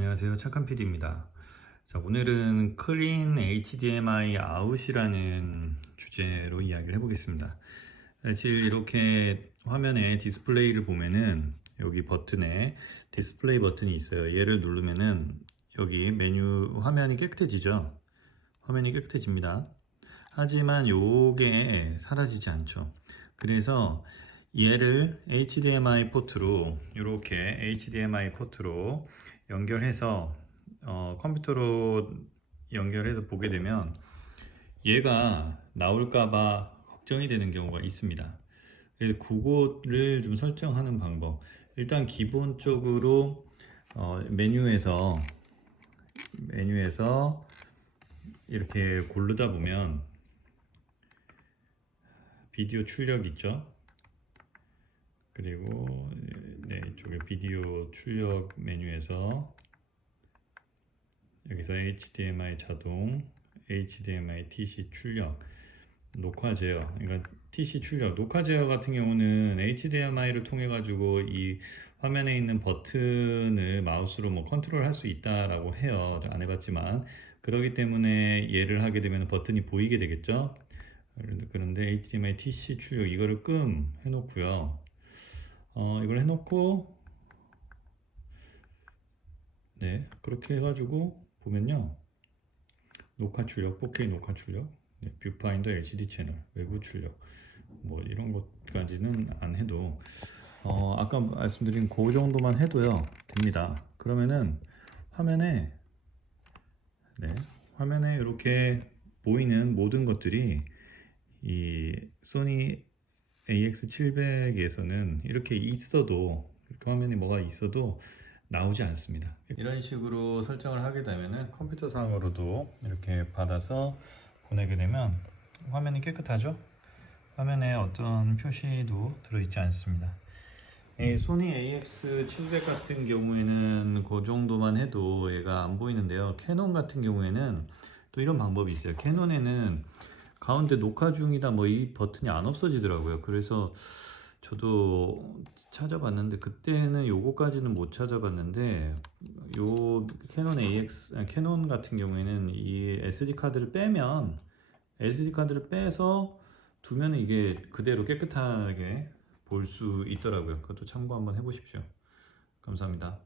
안녕하세요. 착한 PD입니다. 자, 오늘은 클린 HDMI 아웃이라는 주제로 이야기를 해보겠습니다. 사실 이렇게 화면에 디스플레이를 보면은 여기 버튼에 디스플레이 버튼이 있어요. 얘를 누르면은 여기 메뉴 화면이 깨끗해지죠. 화면이 깨끗해집니다. 하지만 요게 사라지지 않죠. 그래서 얘를 HDMI 포트로 이렇게 HDMI 포트로 연결해서 어, 컴퓨터로 연결해서 보게 되면 얘가 나올까봐 걱정이 되는 경우가 있습니다. 그거를 좀 설정하는 방법. 일단 기본적으로 어, 메뉴에서 메뉴에서 이렇게 고르다 보면 비디오 출력 있죠. 그리고 네, 이쪽에 비디오 출력 메뉴에서 여기서 HDMI 자동, HDMI TC 출력, 녹화 제어. 그러니까 TC 출력, 녹화 제어 같은 경우는 HDMI를 통해 가지고 이 화면에 있는 버튼을 마우스로 뭐 컨트롤 할 수 있다라고 해요. 안 해봤지만 그러기 때문에 얘를 하게 되면 버튼이 보이게 되겠죠. 그런데 HDMI TC 출력 이거를 끔 해놓고요. 어, 이걸 해놓고 네 그렇게 해가지고 보면요. 녹화 출력 4K 녹화 출력 네, 뷰파인더 LCD 채널 외부 출력 뭐 이런 것까지는 안 해도 어, 아까 말씀드린 그 정도만 해도요 됩니다. 그러면은 화면에 네 화면에 이렇게 보이는 모든 것들이 이 소니 AX700에서는 이렇게 있어도 이렇게 화면에 뭐가 있어도 나오지 않습니다. 이런 식으로 설정을 하게 되면은 컴퓨터 상으로도 이렇게 받아서 보내게 되면 화면이 깨끗하죠? 화면에 어떤 표시도 들어있지 않습니다. 이 소니 AX700 같은 경우에는 그 정도만 해도 얘가 안 보이는데요. 캐논 같은 경우에는 또 이런 방법이 있어요. 캐논에는 가운데 녹화 중이다 뭐 이 버튼이 안 없어지더라고요. 그래서 저도 찾아봤는데 그때는 요거까지는 못 찾아봤는데 요 캐논 AX 캐논 같은 경우에는 이 SD 카드를 빼면 SD 카드를 빼서 두면 이게 그대로 깨끗하게 볼 수 있더라고요. 그것도 참고 한번 해보십시오. 감사합니다.